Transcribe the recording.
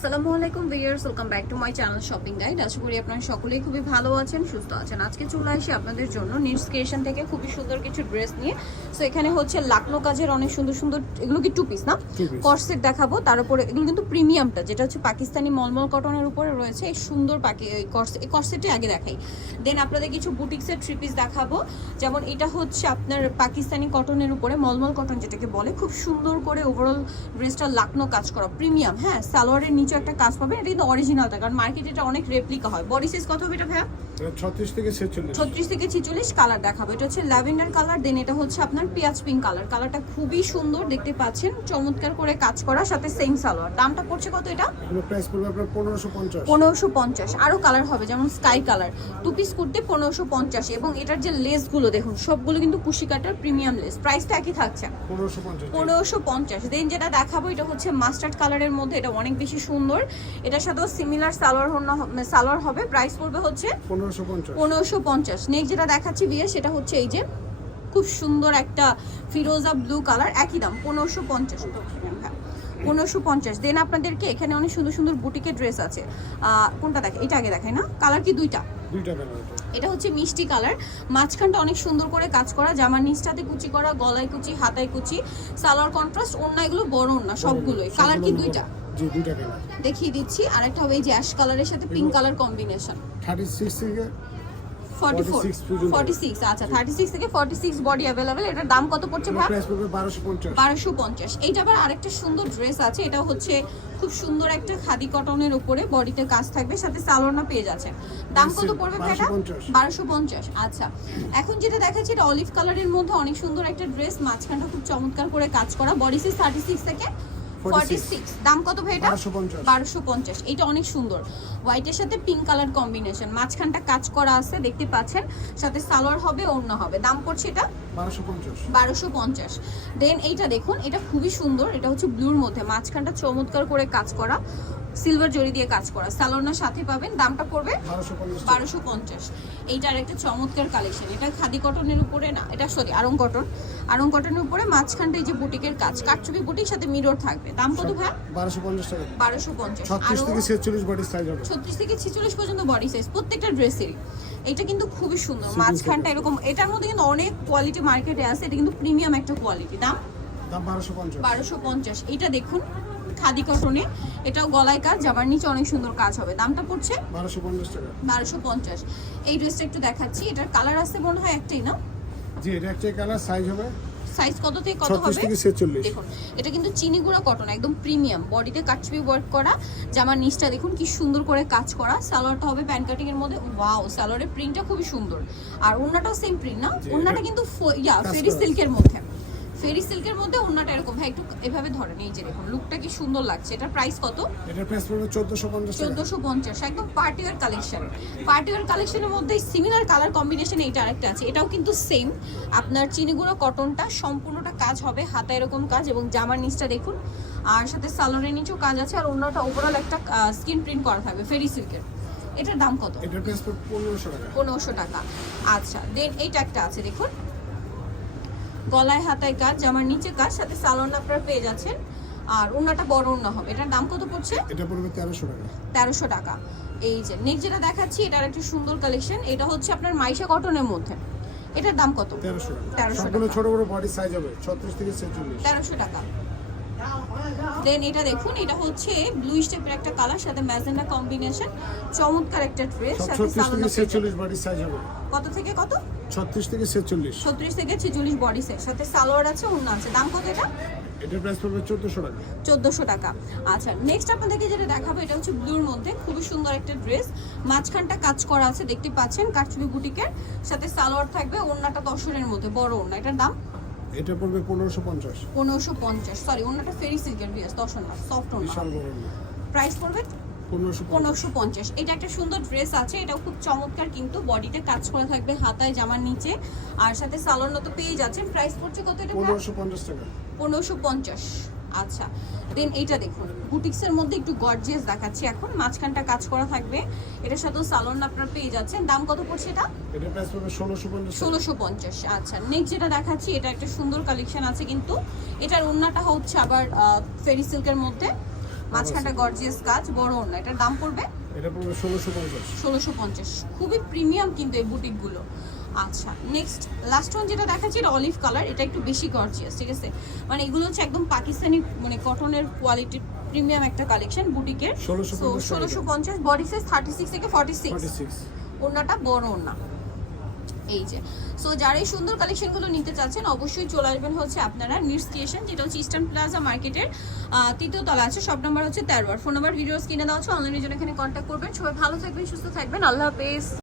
আসসালামু আলাইকুম viewers, welcome back to my channel shopping guide. আশা করি আপনারা সকলেই খুবই ভালো আছেন, সুস্থ আছেন। আজকে চলে আসি আপনাদের জন্য নিডস ক্রিয়েশন থেকে খুবই সুন্দর কিছু ড্রেস নিয়ে। সো এখানে হচ্ছে লাকনো কাজের অনেক সুন্দর সুন্দর, এগুলো কি টু পিস না, কর্সেট দেখাবো। তার উপরে এগুলো কিন্তু প্রিমিয়ামটা, যেটা হচ্ছে পাকিস্তানি মলমল কটনের উপরে রয়েছে এই সুন্দর এই কর্সেটে আগে দেখাই। দেন আপনাদের কিছু বুটিক্সের থ্রি পিস দেখাবো। যেমন এটা হচ্ছে আপনার পাকিস্তানি কটনের উপরে মলমল কটন যেটাকে বলে, খুব সুন্দর করে ওভারঅল ড্রেসটা লাকনো কাজ করা প্রিমিয়াম। হ্যাঁ, সালোয়ারের নিচে একটা কাজ পাবেন, এটা কিন্তু অরিজিনালটা, কারণ মার্কেটে এটা অনেক রেপ্লিকা হয়। বডি সাইজ কত হবে এটা ভাইয়া? 36 থেকে 46। 36 থেকে 46 কালার দেখাবো। এটা হচ্ছে ল্যাভেন্ডার কালার, দেন এটা হচ্ছে আপনার পেঁয়াজ পিঙ্ক কালার। কালারটা খুবই সুন্দর, দেখতে পাচ্ছেন চমৎকার করে কাজ করা, সাথে সেম সালোয়ার। দামটা পড়ছে কত এটা? এর প্রাইস পড়বে আপনার 1550। 1550। আরো কালার হবে, যেমন sky colour, two piece kurti 1550। এবং এটার যে লেস গুলো দেখুন, সবগুলো কিন্তু কুশি কাটার প্রিমিয়াম লেস। প্রাইসটা একই থাকছে 1550। দেন যেটা দেখাবো এটা হচ্ছে মাস্টার্ড কালারের মধ্যে, এটা অনেক বেশি সুন্দর। এটার সাথেও সিমিলার সালোয়ার হবে। প্রাইস পড়বে হচ্ছে 1550। নেক্সট যেটা দেখাচ্ছি বিয়ে, সেটা হচ্ছে এই যে খুব সুন্দর একটা ফিরোজা ব্লু কালার, একই দাম 1550। 1550। দেন আপনাদেরকে এখানে অনেক সুন্দর সুন্দর বুটিকের ড্রেস আছে। কোনটা দেখে? এটা আগে দেখাই না, কালার কি দুইটা? এটা হচ্ছে মিষ্টি কালার, মাঝখানটা অনেক সুন্দর করে কাজ করা, জামার নিচটাতে কুচি করা, গলায় কুচি, হাতায় কুচি, সালোয়ার কন্ট্রাস্ট, ওড়না এগুলো বড় ওড়না সবগুলোই। কালার কি দুইটা? জি, দুইটা কালার দেখিয়ে দিচ্ছি। আরেকটা হবে এই যে অ্যাশ কালারের সাথে পিঙ্ক কালার কম্বিনেশন। 36 থেকে 46। আচ্ছা, 36 থেকে 46 বডি अवेलेबल। এটার দাম কত পড়ছে ভাই? প্রাইস পড়বে 1250। 1250। এইটা আবার আরেকটা সুন্দর ড্রেস আছে, এটা হচ্ছে খুব সুন্দর একটা খাদি কটনের উপরে, বডিতে কাজ থাকবে, সাথে সালোয়ারনা পেয়ে যাচ্ছে। দাম কত পড়বে ভাই এটা? 1250। আচ্ছা, এখন যেটা দেখাচ্ছি এটা অলিভ কালারের মধ্যে অনেক সুন্দর একটা ড্রেস, মাঝখানটা খুব চমৎকার করে কাজ করা, বডি সাইজ 36 থেকে 46। দাম কত ভাই এটা? 1250। এটা অনেক সুন্দর, হোয়াইটের সাথে পিঙ্ক কালার কম্বিনেশন, মাঝখানটা কাজ করা আছে দেখতে পাচ্ছেন, সাথে সালোয়ার হবে, ওড়না হবে। দাম পড়ছে এটা 1250। দেন এইটা দেখুন, এটা খুবই সুন্দর, এটা হচ্ছে ব্লুর মধ্যে, মাঝখানটা চমৎকার করে কাজ করা, সিলভার জরি দিয়ে কাজ করা, সালোয়ারনার সাথে পাবেন। দামটা পড়বে 1250। এইটার একটা চমৎকার কালেকশন, এটা খাদি কটনের উপরে না, এটা সরি আরং কটনের উপরে, মাঝখানটা এই যে বুটিকের কাজ, কাটচুপি বুটিক, সাথে মিরর থাকবে। দাম কত ভাই? 1250 টাকা। 1250। 36 থেকে 46 বডি সাইজ হবে। 36 থেকে 46 পর্যন্ত বডি সাইজ প্রত্যেকটা ড্রেসেরই। এটা কিন্তু খুবই সুন্দর, মাঝখানটা এরকম, এটার মধ্যে কিন্তু অনেক কোয়ালিটি মার্কেটে আছে, এটা কিন্তু প্রিমিয়াম একটা কোয়ালিটি। দাম 1250। এটা দেখুন খাদি কটনে, এটাও গলায় কাজ, জামার নিচে অনেক সুন্দর কাজ হবে। দামটা পড়ছে 1250 টাকা। 1250। এই ড্রেসটা একটু দেখাচ্ছি, এটার কালার আছে মনে হয় একটাই না? জি, এটা একটা কালার, সাইজ হবে সাইজ কত থেকে কত হবে? 36 থেকে 46। দেখুন এটা কিন্তু চিনি গুঁড়া কটন, একদম প্রিমিয়াম, বডিতে কাটচুপি ওয়ার্ক করা, জামার নিচটা দেখুন কি সুন্দর করে কাজ করা, সালোয়ারটা হবে প্যান কাটিং এর মধ্যে। ওয়াও, সালোয়ারের প্রিন্টটা খুবই সুন্দর, আর ওন্নাটাও সেম প্রিন্ট না? ওন্নাটা কিন্তু ফেরি সিল্কের মধ্যে, ফেরি সিল্কের মধ্যে ওন্নাটা এরকম। ভাই একটু এভাবে ধরেন, এই যে দেখুন লুকটা কি সুন্দর লাগছে। এটার প্রাইস কত? এটার প্রাইস পড়বে 1450। একদম party wear collection. Party wear কালেকশনের মধ্যে সিমিলার কালার কম্বিনেশন এইটা আরেকটা আছে, এটাও কিন্তু সেম আপনার চিনিগুঁড়ো কটনটা, সম্পূর্ণটা কাজ হবে, হাতা এরকম কাজ, এবং জামার নিচটা দেখুন, আর সাথে সালোয়ারের নিচেও কাজ আছে, আর ওন্নাটা ওভারঅল একটা স্কিন প্রিন্ট করা থাকবে ফেরি সিল্কের। এটার দাম কত? এটার প্রাইস পড়বে 1500 টাকা। 1500 টাকা। আচ্ছা, দেন এইটা একটা আছে দেখুন, গলায় হাতায় কাজ, জামার নিচে কাজ, সাথে সালোয়ার আপনারা পেয়ে যাচ্ছেন, আর ওন্নাটা বড় ওন্না হবে। এটার দাম কত পড়ছে? এটা পড়বে 1300 টাকা। 1300 টাকা। এই যে নেক্সট যেটা দেখাচ্ছি, এটার একটা সুন্দর কালেকশন, এটা হচ্ছে আপনার মাইশা কটনের মধ্যে, এটার দাম কত? 1300 টাকা। 1300 সবগুলো টাকা। ছোট বড় বডি সাইজ হবে 36 থেকে 46। 1300 টাকা। দেন এটা দেখুন, এটা হচ্ছে ব্লুইশ টাইপের একটা কালার, সাথে ম্যাজেন্ডা কম্বিনেশন, চমৎকার একটা ড্রেস, সাথে 36 থেকে সালোয়ার 46 বডি সাইজ হবে। কত থেকে কত? 36 থেকে 46। 36 থেকে 46 বডি সাইজ, সাথে সালোয়ার আছে, ওড়না আছে। দাম কত এটা? এটার প্রাইস পড়বে 1400 টাকা। 1400 টাকা। আচ্ছা, নেক্সট আপনাদেরকে যেটা দেখাবো, এটা হচ্ছে ব্লুর মধ্যে খুবই সুন্দর একটা ড্রেস, মাঝখানটা কাজ করা আছে দেখতে পাচ্ছেন, কাটচুপি বুটিকের, সাথে সালোয়ার থাকবে, ওড়নাটা দশরের মধ্যে বড় ওড়না। এটার দাম? এটা পড়বে 1550। 1550। সরি, ওড়নাটা ফেরি সিল্কের ড্রেস, দশর না, সফট ওড়না। বিশাল বড় না। প্রাইস পড়বে 1550। 1550। এটা একটা সুন্দর ড্রেস আছে, এটাও খুব চমৎকার, কিন্তু বডিতে কাজ করা থাকবে, হাতায়, জামার নিচে, আর সাথে সালোয়ার তো পেয়ে যাচ্ছেন। প্রাইস পড়ছে কত এটা? 1550 টাকা। 1550। আচ্ছা, দেন এইটা দেখুন, বুটিক্সের মধ্যে একটু গর্জিয়াস দেখাচ্ছি এখন, মাঝখানটা কাজ করা থাকবে, এটার সাথেও সালোয়ার আপনারা পেয়ে যাচ্ছেন। দাম কত পড়ছে এটা? এটা প্রাইস পড়বে 1650। 1650। আচ্ছা, নেক্সট যেটা দেখাচ্ছি, এটা একটা সুন্দর কালেকশন আছে, কিন্তু এটার ওড়নাটা হচ্ছে আবার ফেরি সিল্কের মধ্যে, মাঝখানটা গর্জিয়াস কাজ, বড় ওড়না। এটার দাম পড়বে এটা পড়বে 1650। 1650। খুবই প্রিমিয়াম কিন্তু এই বুটিকগুলো। আচ্ছা, নেক্সট লাস্ট ওয়ান যেটা দেখাচ্ছি, এটা অলিভ কালার। এটা একটু বেশি গর্জিয়াস, ঠিক আছে? মানে এগুলো হচ্ছে একদম পাকিস্তানি মানে কটনের কোয়ালিটি, প্রিমিয়াম একটা কালেকশন বুটিকের। 1650, বডি সাইজ 36 থেকে 46। ওড়নাটা বড় ওড়না। এই যে, সো যারা এই সুন্দর কালেকশনগুলো নিতে চাচ্ছেন অবশ্যই চলে আসবেন হচ্ছে আপনারা নিডস ক্রিয়েশন, যেটা হচ্ছে ইস্টার্ন প্লাজা মার্কেটের 3য় তলা আছে। সব নাম্বার হচ্ছে 13। ফোন নাম্বার ভিডিওস কিনে দেওয়া হচ্ছে, অনলাইনের জন্য এখানে কন্ট্যাক্ট করবেন। সবাই ভালো থাকবেন, সুস্থ থাকবেন, আল্লাহ হাফেজ।